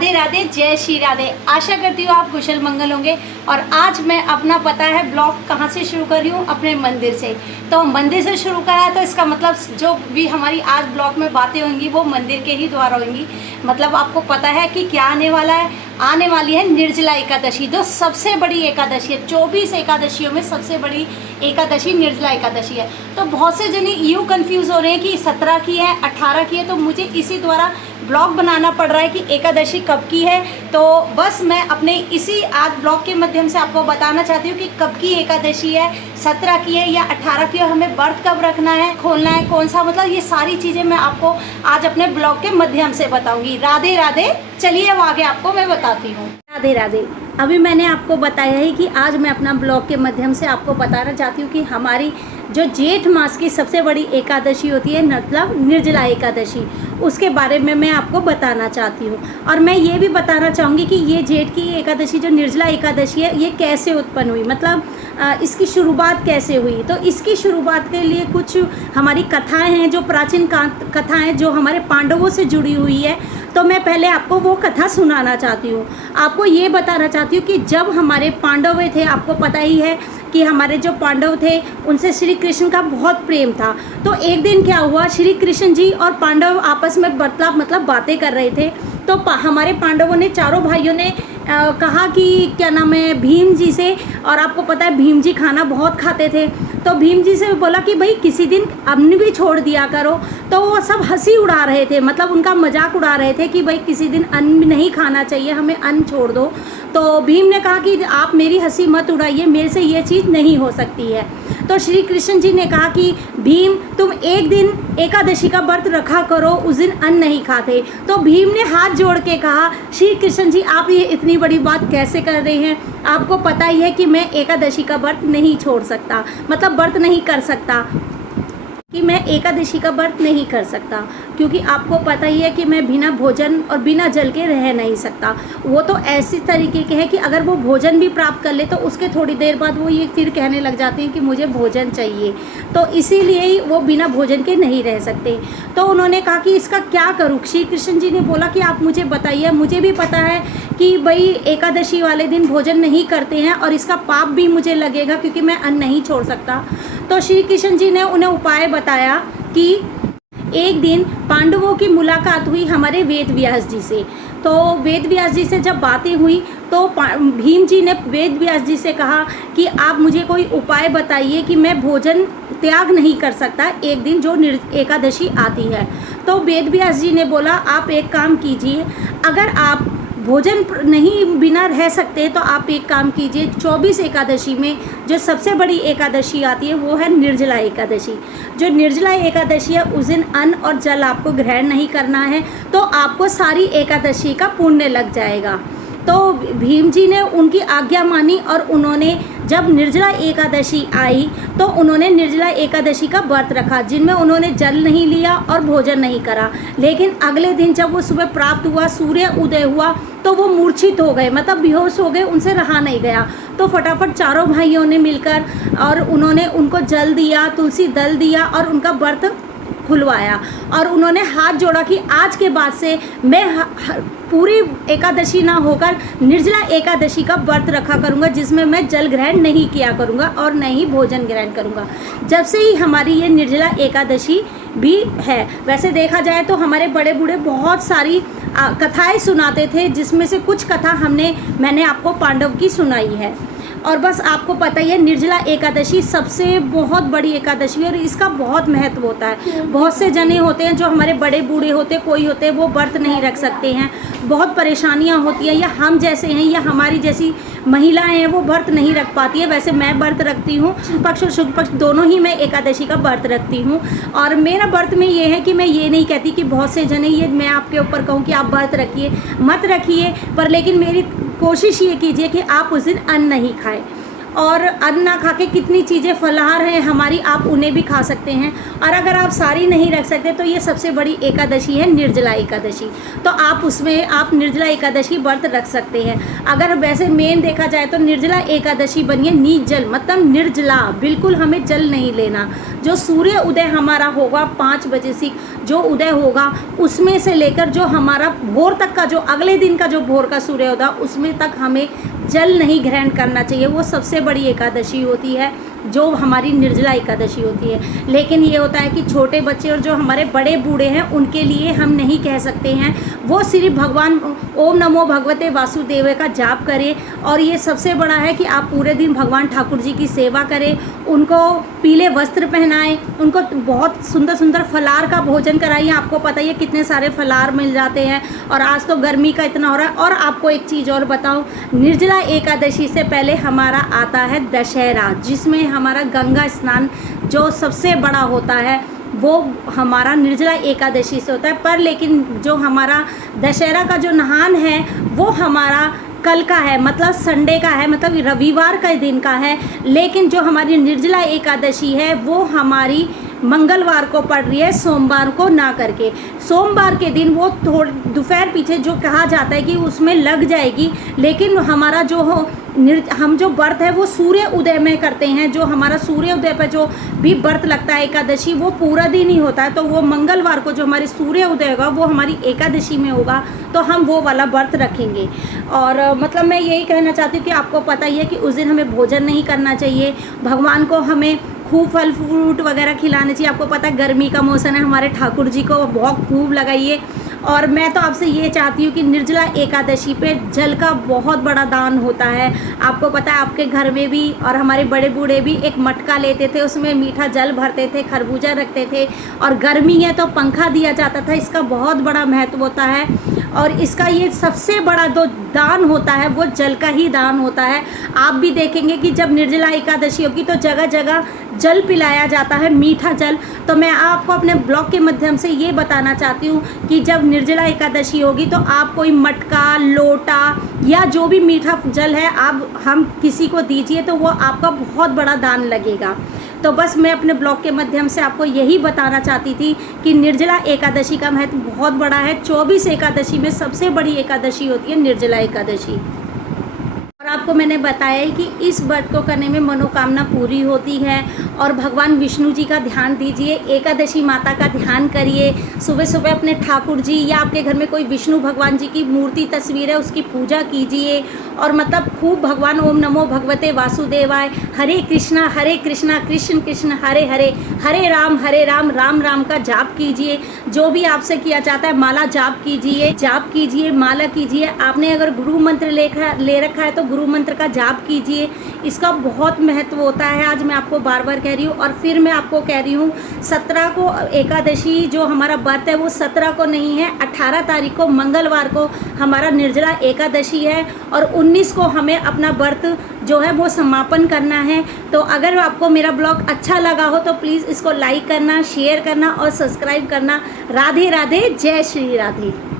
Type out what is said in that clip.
राधे राधे, जय श्री राधे। आशा करती हूँ आप कुशल मंगल होंगे। और आज मैं अपना पता है ब्लॉग कहाँ से शुरू कर रही हूँ, अपने मंदिर से। तो मंदिर से शुरू करा है तो इसका मतलब जो भी हमारी आज ब्लॉग में बातें होंगी वो मंदिर के ही द्वारा होंगी। मतलब आपको पता है कि क्या आने वाला है, आने वाली है निर्जला एकादशी, जो सबसे बड़ी एकादशी है। 24 एकादशियों में सबसे बड़ी एकादशी निर्जला एकादशी है। तो बहुत से जने यूँ कंफ्यूज हो रहे हैं कि 17 की है, 18 की है। तो मुझे इसी द्वारा ब्लॉग बनाना पड़ रहा है कि एकादशी कब की है। तो बस मैं अपने इसी आज ब्लॉग के माध्यम से आपको बताना चाहती हूँ कि कब की एकादशी है, 17 की है या 18 की है, हमें व्रत कब रखना है, खोलना है कौन सा, मतलब ये सारी चीज़ें मैं आपको आज अपने ब्लॉग के माध्यम से बताऊँगी। राधे राधे। चलिए अब आगे आपको मैं बताती हूँ। राधे राधे। अभी मैंने आपको बताया है कि आज मैं अपना ब्लॉग के माध्यम से आपको बताना चाहती हूँ कि हमारी जो जेठ मास की सबसे बड़ी एकादशी होती है, मतलब निर्जला एकादशी, उसके बारे में मैं आपको बताना चाहती हूँ। और मैं ये भी बताना चाहूँगी कि ये जेठ की एकादशी जो निर्जला एकादशी है ये कैसे उत्पन्न हुई, मतलब इसकी शुरुआत कैसे हुई। तो इसकी शुरुआत के लिए कुछ हमारी कथाएँ हैं, जो प्राचीन कथाएँ जो हमारे पांडवों से जुड़ी हुई है। तो मैं पहले आपको वो कथा सुनाना चाहती हूँ। आपको ये बताना चाहती हूँ कि जब हमारे पांडव थे, आपको पता ही है कि हमारे जो पांडव थे उनसे श्री कृष्ण का बहुत प्रेम था। तो एक दिन क्या हुआ, श्री कृष्ण जी और पांडव आपस में मतलब बातें कर रहे थे। तो हमारे पांडवों ने, चारों भाइयों ने कहा कि क्या नाम है, भीम जी से। और आपको पता है भीम जी खाना बहुत खाते थे। तो भीम जी से बोला कि भाई किसी दिन अन्न भी छोड़ दिया करो। तो वो सब हंसी उड़ा रहे थे, मतलब उनका मजाक उड़ा रहे थे कि भाई किसी दिन अन्न भी नहीं खाना चाहिए, हमें अन्न छोड़ दो। तो भीम ने कहा कि आप मेरी हंसी मत उड़ाइए, मेरे से ये चीज़ नहीं हो सकती है। तो श्री कृष्ण जी ने कहा कि भीम तुम एक दिन एकादशी का व्रत रखा करो, उस दिन अन्न नहीं खाते। तो भीम ने हाथ जोड़ के कहा, श्री कृष्ण जी आप ये इतनी बड़ी बात कैसे कर रहे हैं, आपको पता ही है कि मैं एकादशी का व्रत नहीं छोड़ सकता, मतलब व्रत नहीं कर सकता, कि मैं एकादशी का व्रत नहीं कर सकता, क्योंकि आपको पता ही है कि मैं बिना भोजन और बिना जल के रह नहीं सकता। वो तो ऐसी तरीके के हैं कि अगर वो भोजन भी प्राप्त कर ले तो उसके थोड़ी देर बाद वो ये फिर कहने लग जाते हैं कि मुझे भोजन चाहिए। तो इसीलिए ही वो बिना भोजन के नहीं रह सकते। तो उन्होंने कहा कि इसका क्या करूँ। श्री कृष्ण जी ने बोला कि आप मुझे बताइए, मुझे भी पता है कि भाई एकादशी वाले दिन भोजन नहीं करते हैं और इसका पाप भी मुझे लगेगा क्योंकि मैं अन्न नहीं छोड़ सकता। तो श्री कृष्ण जी ने उन्हें उपाय बताया कि एक दिन पांडवों की मुलाकात हुई हमारे वेद व्यास जी से। तो वेद व्यास जी से जब बातें हुई तो भीम जी ने वेद व्यास जी से कहा कि आप मुझे कोई उपाय बताइए कि मैं भोजन त्याग नहीं कर सकता एक दिन जो एकादशी आती है। तो वेद व्यास जी ने बोला आप एक काम कीजिए, अगर आप भोजन नहीं बिना रह सकते तो आप एक काम कीजिए, 24 एकादशी में जो सबसे बड़ी एकादशी आती है वो है निर्जला एकादशी। जो निर्जला एकादशी है उस दिन अन्न और जल आपको ग्रहण नहीं करना है, तो आपको सारी एकादशी का पुण्य लग जाएगा। तो भीम जी ने उनकी आज्ञा मानी और उन्होंने जब निर्जला एकादशी आई तो उन्होंने निर्जला एकादशी का व्रत रखा, जिनमें उन्होंने जल नहीं लिया और भोजन नहीं करा। लेकिन अगले दिन जब वो सुबह प्राप्त हुआ, सूर्य उदय हुआ, तो वो मूर्छित हो गए, मतलब बेहोश हो गए, उनसे रहा नहीं गया। तो फटाफट चारों भाइयों ने मिलकर और उन्होंने उनको जल दिया, तुलसी दल दिया और उनका व्रत खुलवाया। और उन्होंने हाथ जोड़ा कि आज के बाद से मैं पूरी एकादशी ना होकर निर्जला एकादशी का व्रत रखा करूँगा, जिसमें मैं जल ग्रहण नहीं किया करूँगा और न ही भोजन ग्रहण करूँगा। जब से ही हमारी ये निर्जला एकादशी भी है। वैसे देखा जाए तो हमारे बड़े बूढ़े बहुत सारी कथाएं सुनाते थे, जिसमें से कुछ कथा मैंने आपको पांडव की सुनाई है। और बस आपको पता ही है निर्जला एकादशी सबसे बहुत बड़ी एकादशी है और इसका बहुत महत्व होता है। बहुत से जने होते हैं जो हमारे बड़े बूढ़े होते, कोई होते हैं वो व्रत नहीं रख सकते हैं, बहुत परेशानियां होती हैं, या हम जैसे हैं या हमारी जैसी महिलाएं हैं वो व्रत नहीं रख पाती है। वैसे मैं व्रत रखती हूँ, पक्ष और शुक्ल पक्ष दोनों ही मैं एकादशी का व्रत रखती हूँ। और मेरा व्रत में ये है कि मैं ये नहीं कहती कि बहुत से जने ये मैं आपके ऊपर कहूँ कि आप व्रत रखिए, मत रखिए, पर लेकिन मेरी कोशिश ये कीजिए कि आप उस दिन अन्न नहीं खाएं। और अन्न ना खा के कितनी चीज़ें फलाहार हैं हमारी, आप उन्हें भी खा सकते हैं। और अगर आप सारी नहीं रख सकते तो ये सबसे बड़ी एकादशी है निर्जला एकादशी, तो आप उसमें आप निर्जला एकादशी व्रत रख सकते हैं। अगर वैसे मेन देखा जाए तो निर्जला एकादशी बनिए निर्जल, मतलब निर्जला, बिल्कुल हमें जल नहीं लेना। जो सूर्य उदय हमारा होगा 5 बजे से जो उदय होगा उसमें से लेकर जो हमारा भोर तक का, जो अगले दिन का जो भोर का सूर्य उदय उसमें तक हमें जल नहीं ग्रहण करना चाहिए। वो सबसे बड़ी एकादशी होती है जो हमारी निर्जला एकादशी होती है। लेकिन ये होता है कि छोटे बच्चे और जो हमारे बड़े बूढ़े हैं उनके लिए हम नहीं कह सकते हैं, वो सिर्फ भगवान ओम नमो भगवते वासुदेव का जाप करें। और ये सबसे बड़ा है कि आप पूरे दिन भगवान ठाकुर जी की सेवा करें, उनको पीले वस्त्र पहनाएं, उनको बहुत सुंदर सुंदर फलाहार का भोजन कराइए। आपको पता ही है कितने सारे फलाहार मिल जाते हैं, और आज तो गर्मी का इतना हो रहा है। और आपको एक चीज़ और बताऊं, निर्जला एकादशी से पहले हमारा आता है दशहरा, जिसमें हमारा गंगा स्नान जो सबसे बड़ा होता है वो हमारा निर्जला एकादशी से होता है। पर लेकिन जो हमारा दशहरा का जो नहान है वो हमारा कल का है, मतलब संडे का है, मतलब रविवार का दिन का है। लेकिन जो हमारी निर्जला एकादशी है वो हमारी मंगलवार को पड़ रही है, सोमवार को ना करके। सोमवार के दिन वो थोड़ी दोपहर पीछे जो कहा जाता है कि उसमें लग जाएगी, लेकिन हमारा जो हम जो व्रत है वो सूर्य उदय में करते हैं। जो हमारा सूर्य उदय पर जो भी व्रत लगता है एकादशी, वो पूरा दिन ही होता है। तो वो मंगलवार को जो हमारे सूर्य उदय होगा वो हमारी एकादशी में होगा, तो हम वो वाला व्रत रखेंगे। और मतलब मैं यही कहना चाहती हूँ कि आपको पता ही है कि उस दिन हमें भोजन नहीं करना चाहिए, भगवान को हमें खूब फल फ्रूट वगैरह खिलाने चाहिए। आपको पता है गर्मी का मौसम है, हमारे ठाकुर जी को बहुत खूब लगाइए। और मैं तो आपसे ये चाहती हूँ कि निर्जला एकादशी पे जल का बहुत बड़ा दान होता है। आपको पता है आपके घर में भी और हमारे बड़े बूढ़े भी एक मटका लेते थे, उसमें मीठा जल भरते थे, खरबूजा रखते थे, और गर्मी है तो पंखा दिया जाता था। इसका बहुत बड़ा महत्व होता है, और इसका ये सबसे बड़ा जो दान होता है वो जल का ही दान होता है। आप भी देखेंगे कि जब निर्जला एकादशी होगी तो जगह जगह जल पिलाया जाता है, मीठा जल। तो मैं आपको अपने ब्लॉग के माध्यम से ये बताना चाहती हूँ कि जब निर्जला एकादशी होगी तो आप कोई मटका, लोटा या जो भी मीठा जल है आप हम किसी को दीजिए, तो वो आपका बहुत बड़ा दान लगेगा। तो बस मैं अपने ब्लॉग के माध्यम से आपको यही बताना चाहती थी कि निर्जला एकादशी का महत्व बहुत बड़ा है। 24 एकादशी में सबसे बड़ी एकादशी होती है निर्जला एकादशी। और आपको मैंने बताया है कि इस व्रत को करने में मनोकामना पूरी होती है। और भगवान विष्णु जी का ध्यान दीजिए, एकादशी माता का ध्यान करिए। सुबह सुबह अपने ठाकुर जी या आपके घर में कोई विष्णु भगवान जी की मूर्ति तस्वीर है उसकी पूजा कीजिए। और मतलब खूब भगवान ओम नमो भगवते वासुदेवाय, हरे कृष्णा कृष्ण कृष्ण हरे हरे, हरे राम राम राम का जाप कीजिए। जो भी आपसे किया जाता है माला जाप कीजिए, माला कीजिए। आपने अगर गुरु मंत्र ले रखा है तो गुरु मंत्र का जाप कीजिए। इसका बहुत महत्व होता है, आज मैं आपको बार बार कह रही हूँ। और फिर मैं आपको कह रही हूँ 17 को एकादशी जो हमारा व्रत है वो 17 को नहीं है, 18 तारीख को मंगलवार को हमारा निर्जला एकादशी है। और 19 को हमें अपना व्रत जो है वो समापन करना है। तो अगर आपको मेरा ब्लॉग अच्छा लगा हो तो प्लीज़ इसको लाइक करना, शेयर करना और सब्सक्राइब करना। राधे राधे, जय श्री राधे।